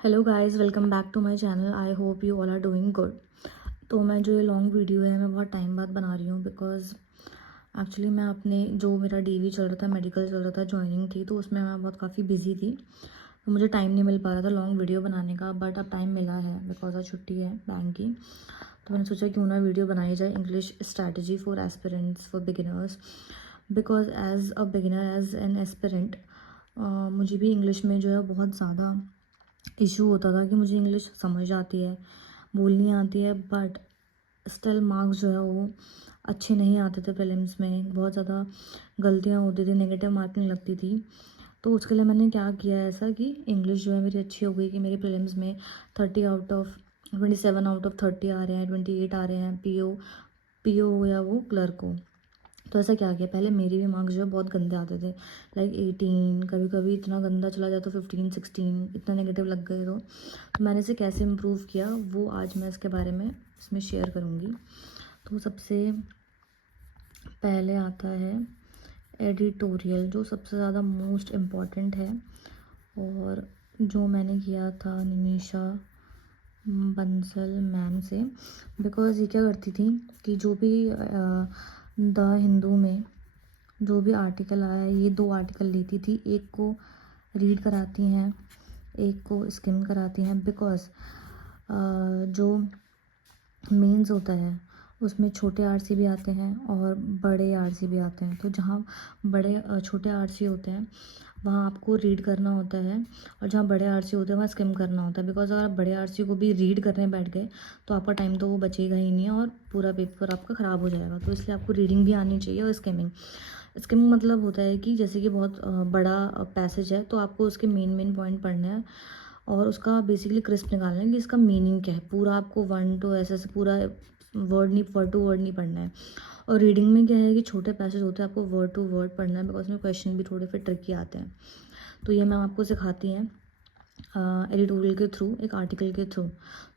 Hello guys, welcome back to my channel. I hope you all are doing good. तो मैं जो ये long video है मैं बहुत टाइम बाद बना रही हूँ बिकॉज एक्चुअली मैं अपने जो मेरा डीवी चल रहा था, मेडिकल चल रहा था, ज्वाइनिंग थी, तो उसमें मैं बहुत काफ़ी बिजी थी। तो मुझे टाइम नहीं मिल पा रहा था लॉन्ग वीडियो बनाने का, बट अब टाइम मिला है बिकॉज आज छुट्टी है बैंक की। तो मैंने सोचा क्यों ना वीडियो बनाई जाए, English strategy for aspirants for beginners. Because as a beginner, as an aspirant, मुझे भी इंग्लिश में जो है बहुत ज़्यादा इशू होता था कि मुझे इंग्लिश समझ आती है, बोलनी आती है, बट स्टिल मार्क्स जो है वो अच्छे नहीं आते थे। प्रीलिम्स में बहुत ज़्यादा गलतियाँ होती थी, नेगेटिव मार्किंग लगती थी। तो उसके लिए मैंने क्या किया है ऐसा कि इंग्लिश जो है मेरी अच्छी हो गई कि मेरी प्रीलिम्स में 27 आउट ऑफ 30 आ रहे हैं, 28 आ रहे हैं। पीओ हो या वो क्लर्क हो। तो ऐसा क्या किया, पहले मेरे भी मार्क्स जो है बहुत गंदे आते थे, लाइक 18, कभी कभी इतना गंदा चला जाए तो 15, 16 इतना नेगेटिव लग गए। तो मैंने इसे कैसे इम्प्रूव किया वो आज मैं इसके बारे में इसमें शेयर करूँगी। तो सबसे पहले आता है एडिटोरियल, जो सबसे ज़्यादा मोस्ट इम्पॉर्टेंट है और जो मैंने किया था निमिषा बंसल मैम से। बिकॉज़ ये क्या करती थी कि जो भी द हिंदू में जो भी आर्टिकल आया, ये 2 आर्टिकल लेती थी, एक को रीड कराती हैं, एक को स्किम कराती हैं। बिकॉज़ जो मेंस होता है उसमें छोटे आरसी भी आते हैं और बड़े आरसी भी आते हैं। तो जहाँ छोटे आरसी होते हैं वहाँ आपको रीड करना होता है, और जहाँ बड़े आरसी होते हैं वहाँ स्किम करना होता है। बिकॉज अगर आप बड़े आरसी को भी रीड करने बैठ गए तो आपका टाइम तो वो बचेगा ही नहीं है और पूरा पेपर आपका ख़राब हो जाएगा। तो इसलिए आपको रीडिंग भी आनी चाहिए। और स्किमिंग मतलब होता है कि जैसे कि बहुत बड़ा पैसेज है तो आपको उसके मेन पॉइंट पढ़ने हैं और उसका बेसिकली क्रिस्प निकालना है कि इसका मीनिंग क्या है। पूरा आपको वन टू ऐसे पूरा वर्ड टू वर्ड नहीं पढ़ना है। और रीडिंग में क्या है कि छोटे पैसेज होते हैं, आपको वर्ड टू वर्ड पढ़ना है, बिकॉज में क्वेश्चन भी थोड़े फिर ट्रिकी आते हैं। तो ये मैम आपको सिखाती हैं एडिटोरियल के थ्रू, एक आर्टिकल के थ्रू।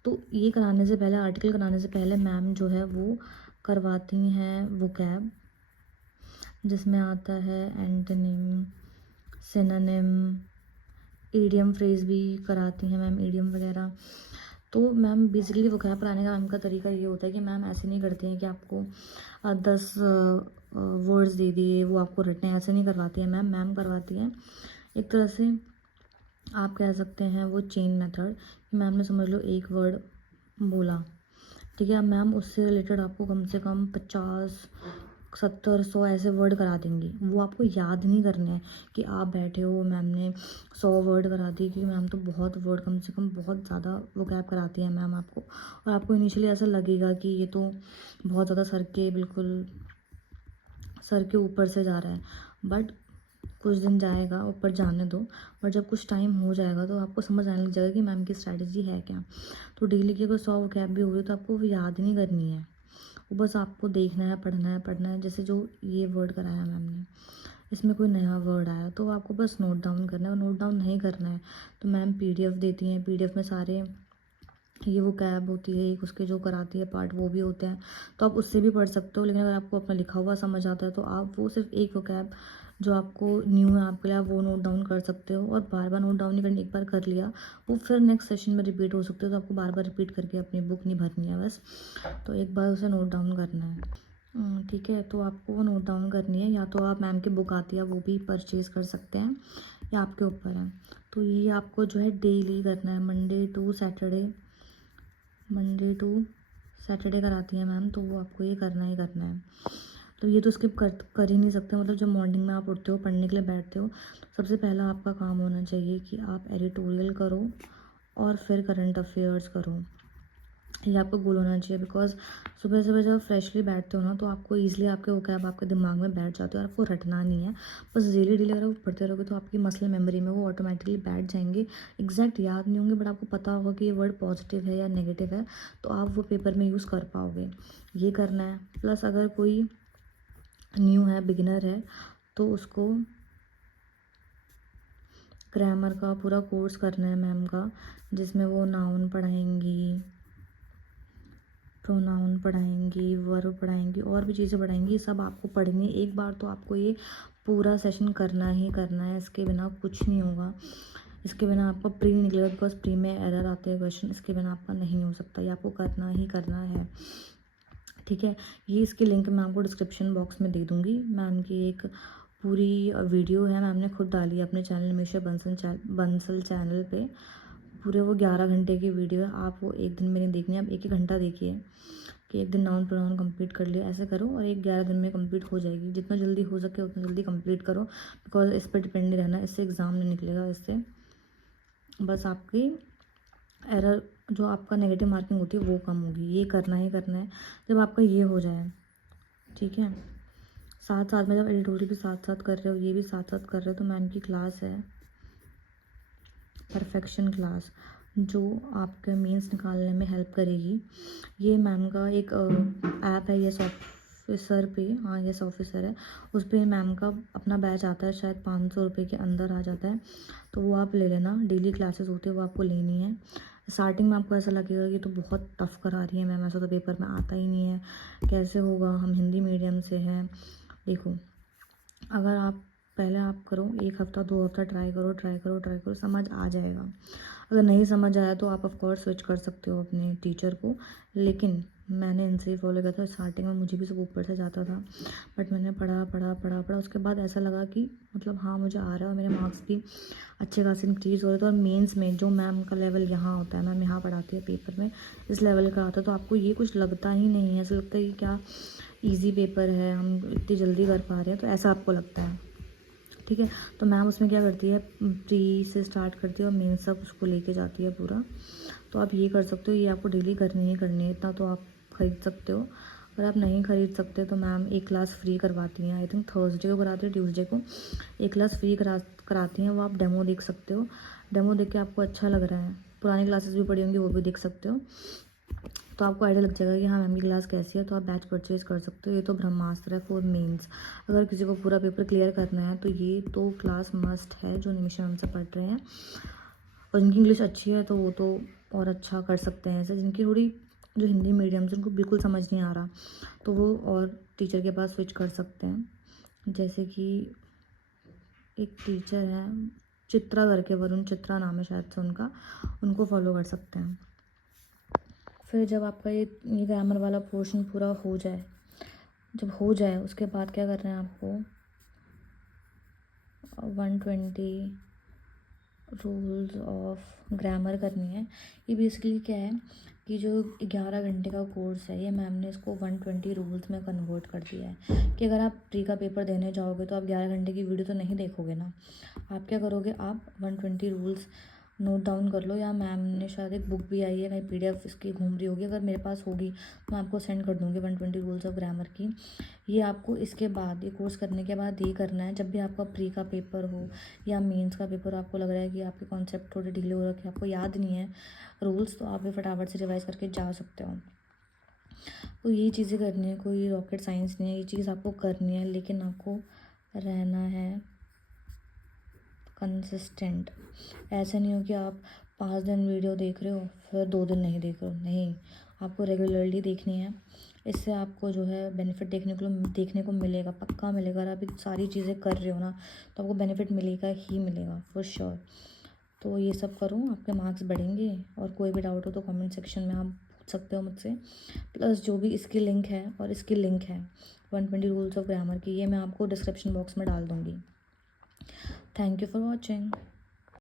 तो ये कराने से पहले, आर्टिकल कराने से पहले मैम जो है वो करवाती हैं वोकैब, जिसमें आता है एंटोनिम, सिनोनिम, ईडियम फ्रेज भी कराती हैं मैम, ईडियम वगैरह। तो मैम बेसिकली वोकैब पढ़ाने का मैम का तरीका ये होता है कि मैम ऐसे नहीं करती हैं कि आपको 10 वर्ड्स दे दिए वो आपको रटने, ऐसे नहीं करवाती है मैम। करवाती हैं एक तरह से, आप कह सकते हैं वो चेन मेथड। मैम ने समझ लो एक वर्ड बोला, ठीक है, अब मैम उससे रिलेटेड आपको कम से कम 50, 70, 100 ऐसे वर्ड करा देंगी। वो आपको याद नहीं करने हैं कि आप बैठे हो मैम ने 100 वर्ड करा दी, कि मैम तो बहुत वर्ड, कम से कम बहुत ज़्यादा वोकैब कराती है मैम आपको। और आपको इनिशियली ऐसा लगेगा कि ये तो बहुत ज़्यादा सर के ऊपर से जा रहा है, बट कुछ दिन जाएगा, ऊपर जाने दो। और जब कुछ टाइम हो जाएगा तो आपको समझ आने लग जाएगा कि मैम की स्ट्रैटेजी है क्या। तो डेली की अगर 100 वोकैब भी हो गई तो आपको वो याद नहीं करनी है, वो बस आपको देखना है, पढ़ना है। जैसे जो ये वर्ड कराया मैम ने, इसमें कोई नया वर्ड आया तो आपको बस नोट डाउन करना है। और नोट डाउन नहीं करना है तो मैम पीडीएफ देती हैं, पीडीएफ में सारे ये वो कैब होती है एक, उसके जो कराती है पार्ट वो भी होते हैं, तो आप उससे भी पढ़ सकते हो। लेकिन अगर आपको अपना लिखा हुआ समझ आता है तो आप वो सिर्फ एक वो कैब जो आपको न्यू है आपके लिए, आप वो नोट डाउन कर सकते हो। और बार बार नोट डाउन नहीं करना, एक बार कर लिया वो फिर नेक्स्ट सेशन में रिपीट हो सकते हो, तो आपको बार बार रिपीट करके अपनी बुक नहीं भरनी है बस। तो एक बार उसे नोट डाउन करना है, ठीक है। तो आपको वो नोट डाउन करनी है, या तो आप मैम की बुक आती है वो भी परचेज़ कर सकते हैं, या आपके ऊपर है। तो ये आपको जो है डेली करना है, मंडे टू सैटरडे कराती है मैम, तो वो आपको ये करना ही करना है। तो ये तो स्किप कर ही नहीं सकते। मतलब जब मॉर्निंग में आप उठते हो, पढ़ने के लिए बैठते हो, सबसे पहला आपका काम होना चाहिए कि आप एडिटोरियल करो और फिर करंट अफेयर्स करो। ये आपका गोल होना चाहिए। बिकॉज सुबह सुबह जब फ्रेशली बैठते हो ना तो आपको ईजिली आपके वोकैब आपके दिमाग में बैठ जाते हो और आपको रटना नहीं है। बस डेली अगर आप पढ़ते रहोगे तो आपकी मसल मेमोरी में वो ऑटोमेटिकली बैठ जाएंगे। एग्जैक्ट याद नहीं होंगे, बट आपको पता होगा कि ये वर्ड पॉजिटिव है या नेगेटिव है, तो आप वो पेपर में यूज़ कर पाओगे। ये करना है। प्लस अगर कोई न्यू है, बिगिनर है, तो उसको ग्रामर का पूरा कोर्स करना है मैम का, जिसमें वो नाउन पढ़ाएंगी, प्रोनाउन पढ़ाएंगी, वर्ब पढ़ाएंगी, और भी चीज़ें पढ़ाएंगी। सब आपको पढ़नी एक बार, तो आपको ये पूरा सेशन करना ही करना है, इसके बिना कुछ नहीं होगा। इसके बिना आपका प्री नहीं निकलेगा, बिकॉज प्री में एरर आते हैं क्वेश्चन, इसके बिना आपका नहीं हो सकता, ये आपको करना ही करना है, ठीक है। ये इसकी लिंक मैं आपको डिस्क्रिप्शन बॉक्स में दे दूँगी। मैम की एक पूरी वीडियो है, मैम ने खुद डाली है अपने चैनल निमिषा बंसल चैनल पे। पूरे वो 11 घंटे की वीडियो है, आप वो एक दिन में नहीं देखनी, आप 1-1 घंटा देखिए कि एक दिन नाउन प्रोनाउन कंप्लीट कर लिया, ऐसे करो और 11 दिन में कंप्लीट हो जाएगी। जितना जल्दी हो सके उतना जल्दी कंप्लीट करो, बिकॉज इस पर डिपेंड नहीं रहना, इससे एग्ज़ाम नहीं निकलेगा, इससे बस आपकी एरर जो आपका नेगेटिव मार्किंग होती है वो कम होगी। ये करना ही करना है जब आपका ये हो जाए, ठीक है। साथ साथ में जब एडिटोरियल भी साथ साथ कर रहे हो, ये भी साथ साथ कर रहे हो, तो मैम की क्लास है परफेक्शन क्लास, जो आपके मीन्स निकालने में हेल्प करेगी। ये मैम का एक ऐप है, यस ऑफिसर पे, हाँ यस ऑफिसर है, उस पर मैम का अपना बैच आता है, शायद 500 रुपये के अंदर आ जाता है, तो वो आप ले लेना। डेली क्लासेस होती है, वो आपको लेनी है। स्टार्टिंग में आपको ऐसा लगेगा कि तो बहुत टफ करा रही है मैम, ऐसा तो पेपर में आता ही नहीं है, कैसे होगा, हम हिंदी मीडियम से हैं। देखो, अगर आप पहले आप करो, 1 हफ्ता 2 हफ्ता ट्राई करो, समझ आ जाएगा। अगर नहीं समझ आया तो आप ऑफ कोर्स स्विच कर सकते हो अपने टीचर को, लेकिन मैंने इनसे ही फॉलो किया था। स्टार्टिंग में मुझे भी सब ऊपर से जाता था, बट मैंने पढ़ा, उसके बाद ऐसा लगा कि मतलब हाँ मुझे आ रहा है, और मेरे मार्क्स भी अच्छे खासे इंक्रीज़ हो रहे थे। और मेंस में जो मैम का लेवल यहाँ होता है, मैम यहाँ पढ़ाती है, पेपर में इस लेवल का आता है, तो आपको ये कुछ लगता ही नहीं है, ऐसा लगता है कि क्या ईजी पेपर है, हम इतनी जल्दी कर पा रहे हैं, तो ऐसा आपको लगता है, ठीक है। तो मैम उसमें क्या करती है, प्री से स्टार्ट करती है और मेन सब उसको लेके जाती है पूरा। तो आप ये कर सकते हो, ये आपको डेली करनी ही करनी है, इतना तो आप ख़रीद सकते हो। अगर आप नहीं ख़रीद सकते तो मैम एक क्लास फ्री करवाती हैं, आई थिंक थर्सडे को कराती है, ट्यूसडे को एक क्लास फ्री कराती हैं, वो आप डेमो देख सकते हो। डेमो देख के आपको अच्छा लग रहा है, पुरानी क्लासेस भी पड़ी होंगी, वो भी देख सकते हो, तो आपको आइडिया लग जाएगा कि हाँ मैम की क्लास कैसी है, तो आप बैच परचेज़ कर सकते हो। ये तो ब्रह्मास्त्र है फॉर मेंस, अगर किसी को पूरा पेपर क्लियर करना है तो ये तो क्लास मस्ट है, जो निमिषा मैम से पढ़ रहे हैं। और जिनकी इंग्लिश अच्छी है तो वो तो और अच्छा कर सकते हैं ऐसे, जिनकी थोड़ी जो हिंदी मीडियम से उनको बिल्कुल समझ नहीं आ रहा, तो वो और टीचर के पास स्विच कर सकते हैं। जैसे कि एक टीचर है चित्रा करके, वरुण चित्रा नाम है शायद से उनका, उनको फॉलो कर सकते हैं। फिर जब आपका ये ग्रामर वाला पोर्शन पूरा हो जाए, जब हो जाए उसके बाद क्या करना है आपको, 120 रूल्स ऑफ ग्रामर करनी है। ये बेसिकली क्या है कि जो 11 घंटे का कोर्स है, ये मैम ने इसको 120 रूल्स में कन्वर्ट कर दिया है कि अगर आप प्री का पेपर देने जाओगे तो आप 11 घंटे की वीडियो तो नहीं देखोगे ना, आप क्या करोगे, आप 120 रूल्स नोट डाउन कर लो, या मैम ने शायद एक बुक भी आई है, कहीं PDF इसकी घूम रही होगी, अगर मेरे पास होगी तो मैं आपको सेंड कर दूँगी 120 रूल्स ऑफ ग्रामर की। ये आपको इसके बाद, ये कोर्स करने के बाद ये करना है, जब भी आपका प्री का पेपर हो या मेंस का पेपर, आपको लग रहा है कि आपके कॉन्सेप्ट थोड़े ढीले हो रखे, आपको याद नहीं है रूल्स, तो आप ये फटाफट से रिवाइज करके जा सकते हो। तो ये चीज़ें करनी है, कोई रॉकेट साइंस नहीं है, ये चीज़ आपको करनी है, लेकिन आपको रहना है कंसिस्टेंट। ऐसा नहीं हो कि आप 5 दिन वीडियो देख रहे हो फिर 2 दिन नहीं देख रहे हो, नहीं, आपको रेगुलरली देखनी है। इससे आपको जो है बेनिफिट देखने को मिलेगा, पक्का मिलेगा। अगर आप सारी चीज़ें कर रहे हो ना तो आपको बेनिफिट मिलेगा ही मिलेगा फॉर श्योर। तो ये सब करो, आपके मार्क्स बढ़ेंगे। और कोई भी डाउट हो तो कमेंट सेक्शन में आप पूछ सकते हो मुझसे। प्लस जो भी इसकी लिंक है, और इसकी लिंक है 120 रूल्स ऑफ ग्रामर की, ये मैं आपको डिस्क्रिप्शन बॉक्स में डाल दूँगी। Thank you for watching.